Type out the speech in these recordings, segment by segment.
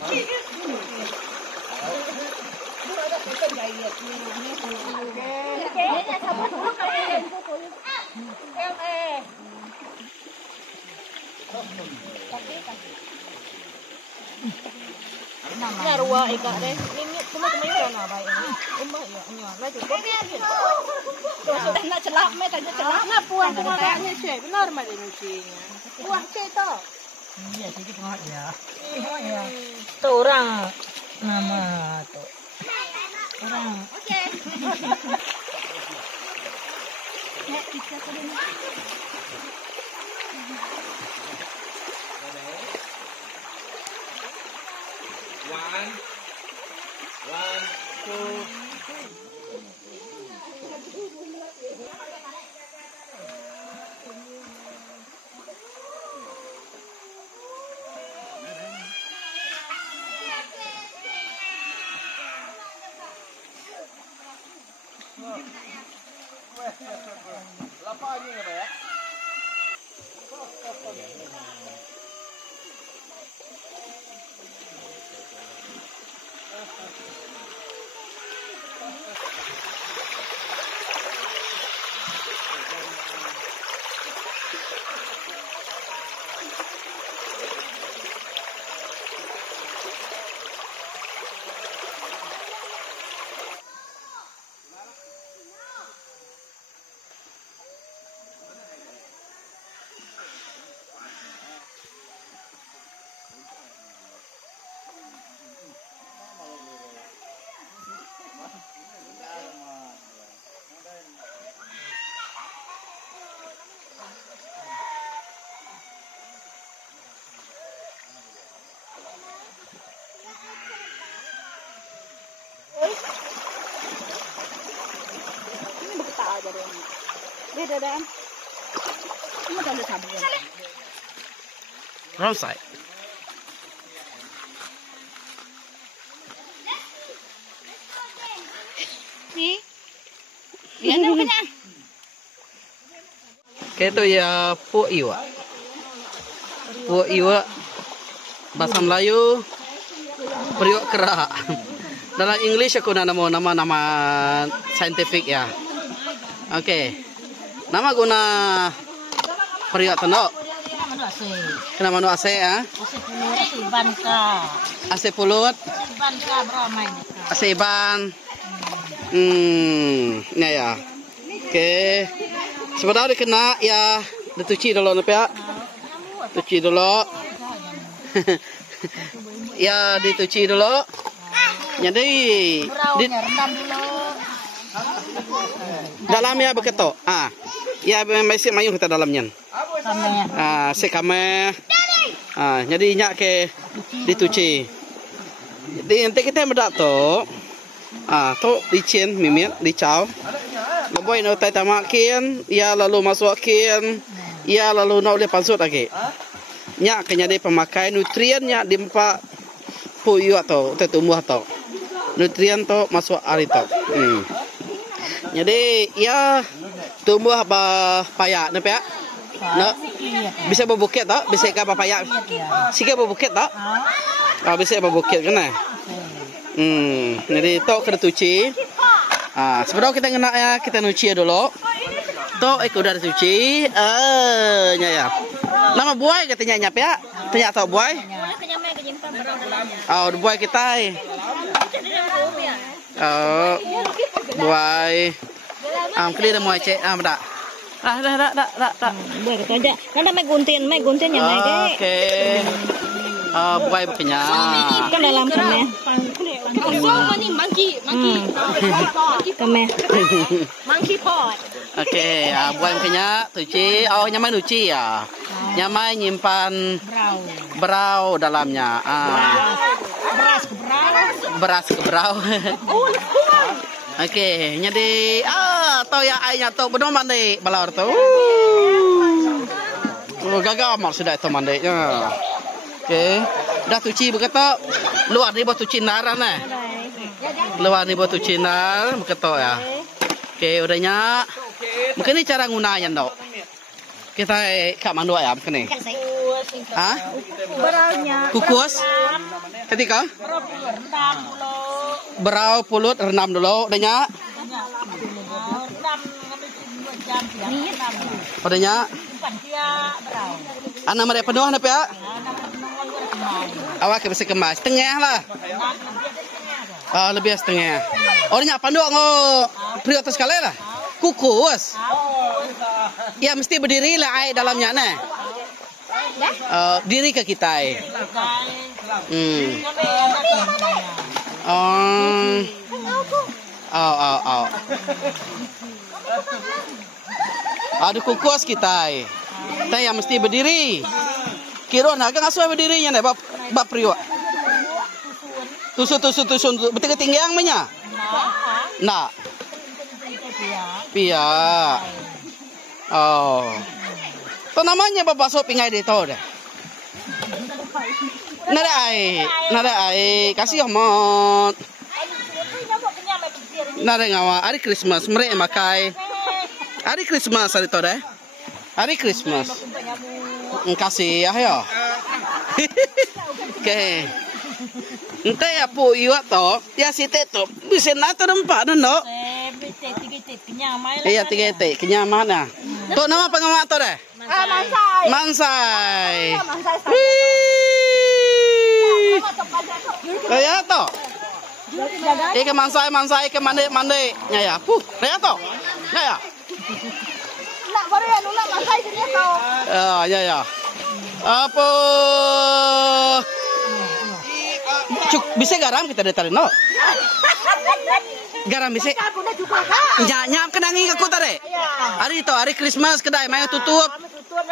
Nhà rùa ấy cả đây, ini cuma kemarin apa ini? Ya, ini, nah cukup. Terus nak celak, mai tanya celak. Nak puan ni cek, benar mah ini. Puan cek tu. Iya, sedikit banget ya. Ya. Tuh orang nama tuh. Orang. Okey. One, two. Lapanya nggak ya? Beda dan. Ini dah sabun. Wrong side. Ni. Dia nak banyak. Itu ya puak iwa. Puak iwa bahasa Melayu periuk kerak. Dalam English aku nak nama scientific ya. Okey. Nama guna periuk tanduk. Kenapa manu ase ya? Ase banka. Ase pulut. Banka beramai. Ase ban. Ya. Okey. Sebenarnya kena ya dicuci dulu nak ya. Cuci dulu. Ya dicuci dulu. Jadi rendam dulu. Dalamnya begitu. Ya masih mayung kita dalamnya. Kame. Sekame. Jadi nyak ke dicuci. Jadi nanti kita mendak tu. Tu dicin mimit dicau. Lepas itu kita makin, ya lalu masukin, ya lalu nak boleh pansut lagi. Nyak kena dia pemakai nutriennya di empat puyu atau tumbuh atau nutrien tu masuk air tu. Jadi ya tumbuh apa payak nampak ya? Nak bisa berbukit tak? Bisa ke apa payak? Sikit berbukit tak? Bisa berbukit kan? Jadi tu kena cuci. Sebenarnya kita kena ya kita cuci dulu. Tu udah dicuci. Ya. Nama buai katanya nyap ya? Tanya tahu buai? Oh, buai kita. Buai. Kali dah muai cek. Tak. Dah. Buai kata aja. Nada mai gunting yang mai ke. Okey. Buai berkenyang. Kan dalam kame. Monkey. Kame. Monkey pot. Okey, buai berkenyang, cuci. Oh, nyamai cuci ya. Nyamai nyimpan berau dalamnya. Beras ke berau. Okey, jadi tahu ya ayah tahu benar mandi balor tu. Gagal amat sudah itu mandi. Okey, dah cuci begitu. Luar ni buat cuci naran Luar ni buat cuci nar begitu ya. Okey, udahnya. Mungkin ni cara gunanya dok. Kita kat mandu ayam kan ni. Ah? Beraunya. Kukus? Ketika? Rendam dulu. Berau pulut rendam dulu. Adanya? Rendam ngambil 2 jam ya. Rendam dulu. Adanya? Simpan dia berau. Anak mereka penuh apa ya? Nah, nongol kembali. Awak bisa kemas. Setengah lah. Lebih setengah. Orangnya pandu ngo prioritas sekali lah. Kukus. Ya mesti berdiri lah air dalamnya nah. Diri ke kita. Ada kukus kita. Kita yang mesti berdiri. Kira nak ngasuh berdirinya nih bab priok. Tusun. Betul ketinggian punya? Nak. Pia. Oh. Itu namanya bapak sop pingai di tau dah. Nada ai. Kasih amat. Nada ngawa. Hari Christmas mereka makai. Hari Christmas hari tau dah. Hari Christmas. Kasih ya. Okay. Ente apu iwak to, ya si teto bisa nato dempak no. Iya 3 etik kenyang mana? To nama pengamak to deh? Mansai. Ya to. Ike mansai ke mande ya. Ya to. Ya. Nak baru ya nuna mansai sini to. Ya. Apa? Bisa garam kita ditarik no. Garam bisa. Nyam kenangi aku tare. Hari itu hari Christmas kedai main tutup. Tutup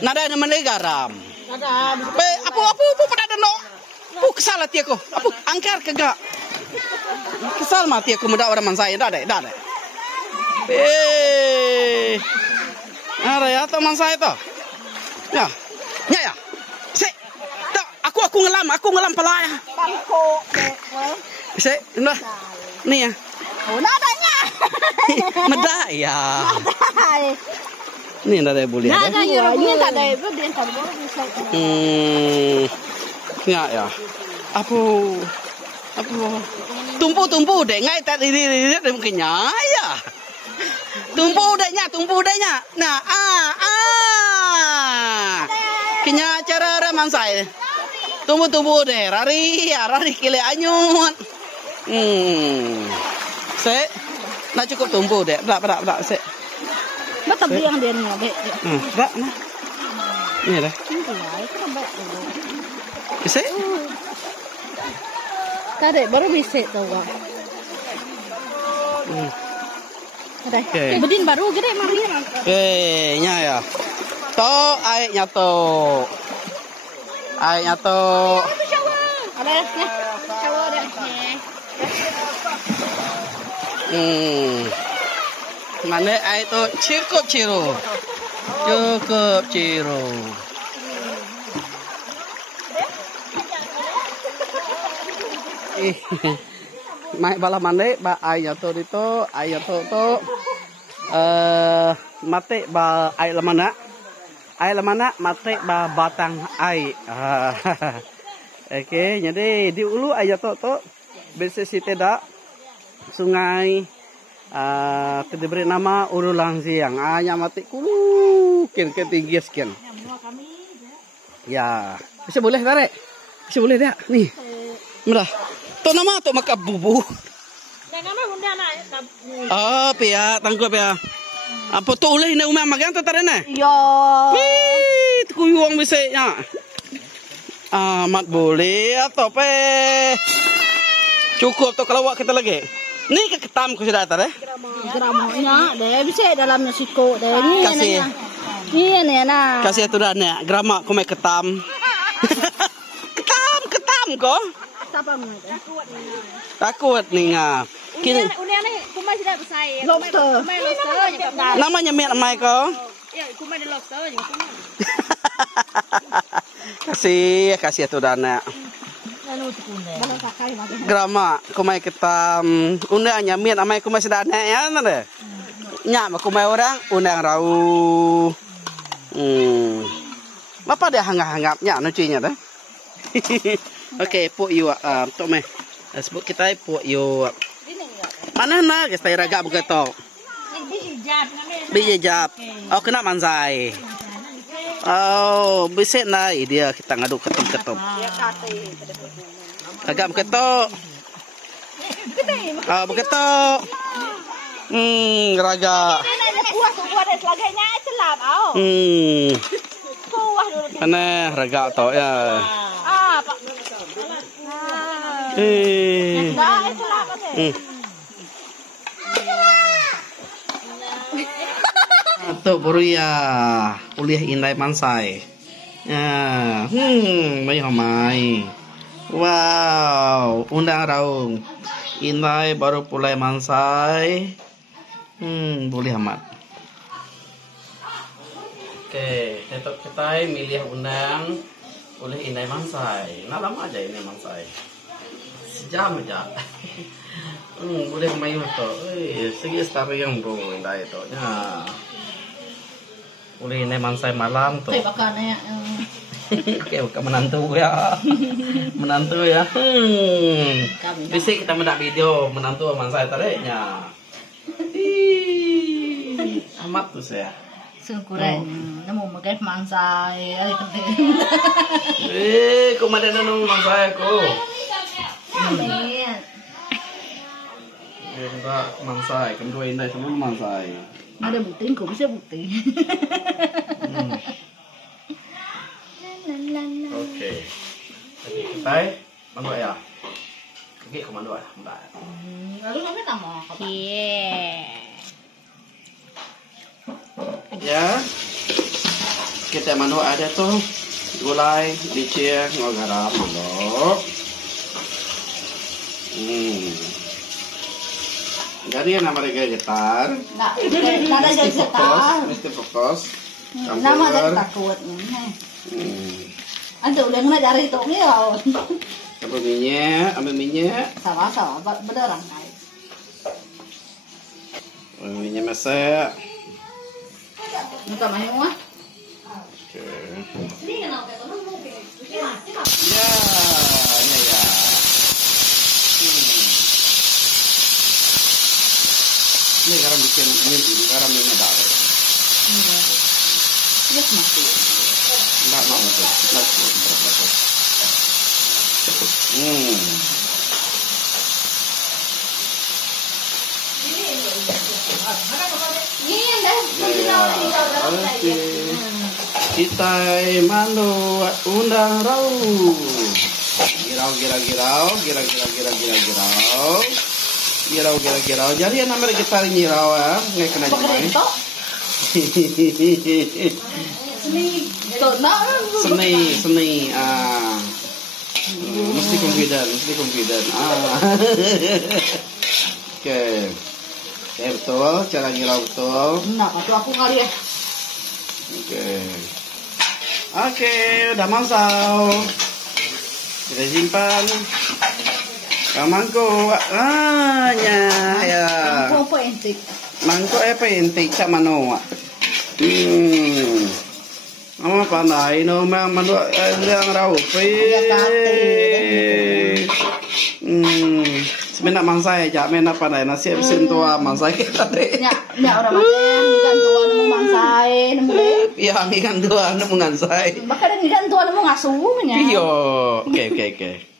Nada meli garam. Apa pada ada no. Kesal hati aku. Apa angker kegak. Kesal mati aku muda orang mansai dah ada. Ada ya teman saya to. Ya. Aku ngelam pala ya. Bangko. Bisa, nah. Nih ya. Oh, nadanya. Medah ya. Nih ada boleh ada. Nada ya, ini tak ada itu dia tak boleh bisa. Ya. Apa? Tumpu deh, ngai tak diri mungkinnya ya. Tumpu dehnya. Nah, Kenya cara raman saya. Tumbuh deh, rari kile anyun. Nak cukup tumbuh deh, berak se. Betul yang dia ni, berak nah. Ini dah. Se. Tadi baru bisa tu kan. Ada. Bedin baru gede mami. Nya ya. To airnya to. Ada nih. Shower dah ni. Mana air tu cukup ciro. Mai bala mande ba air tu mate ba air lamana. Air lamana mate ba batang air. Okey, jadi di ulu air tu biasa si tidak sungai diberi nama Urulang Siang. Nya mati kin ketinggi sekian. Ya, bisa boleh tarik. Bisa boleh dah. Nih. Merah. Tu nama tu maka bubu. Pia, tangkap ya. Apa tu uleh ni umah makan tu tarik na? Ya. Kuyuang bisa nya. Amat boleh atau pe. Cukup tu kalau awak kita lagi. Ni ke ketam ku sudah tar Gramanya deh bisa dalamnya siko deh ni. Kasih. Ni nah. Kasih tu dah ni. Grama ku mai ketam. ketam ko. Siapa mu? Takut ni ngah. Kini. Unia ni kumai sudah besar. Lobster. Kumai lobster. Namanya miat mai ko. Ya, kumai ada lobster je. Kasih tu dah nak. Grama kumai ketam. Unda nyamian amai kumai sedane ya nade. Nya kumai orang undang rau. Bapa dia hangat-hangatnya no cuinya dah. Okey, puk you tok meh. Sebut kita puk you. Mana nak ke saya ragak begitu. Bijak. Oh kena mansai. Oh, bisik nai dia kita ngaduk ketup-ketup. Agak begitu. Ah, begitu. Raga. Mana raga tau ya. Tuh baru ya kuliah Indai Mansai. Ya, mai hamai. Wow, undang raung. Indai baru pulai Mansai. Boleh amat. Oke, tetap kita milih undang oleh Indai Mansai. Nah lama aja ini Mansai. Sejam aja. Boleh main tu. Segi story yang bro Indai tu. Ya. Boleh Indai Mansai malam tu. Oke, bukan menantu ya. Menantu ya. Bisik kita mendak video menantu Mansai tariknya. Amat tu saya. Sungkuran, namu makan Mansai, kau mana nanu Mansai aku? Enggak Mansai, kan dua Indai semua Mansai. Ada bukti, kau bisa bukti. Oke. Jadi kita mana ya? Oke, komando ya, mbak. Lalu kami nama. Ya, kita manu ada tuh gulai, licin, garam, mandok. Jadi yang nama mereka getar. Nada jadi getar. Mesti fokus. Nama jadi takut. Ada udah nggak dari itu nih loh. Ambil minyak. Sama-sama, beneran naik. Minyak masak. Minta main semua. Oke. Ya. Ini garam bikin ini garam ini dah. Yes mati. Enggak mau tu. Kita manu undang rau. Girau. Jadi yang namanya kita nyirau nggak kena jemaah. Seni. Mesti confident. Oke, betul. Cara nyirau betul. Nah, aku kali ya. Oke, udah masak. Kita simpan. Mangkok, ya. Mangkok apa intik cak mano? Ama pandai no manu yang rau pe. Sebenarnya mansai aja, mena pandai nasi absen tua mansai kita deh. Ya orang makan ikan tua nemu mansai nemu deh. Iya ikan tua nemu mansai. Bahkan ikan tua nemu ngasuh nya. Iyo, oke.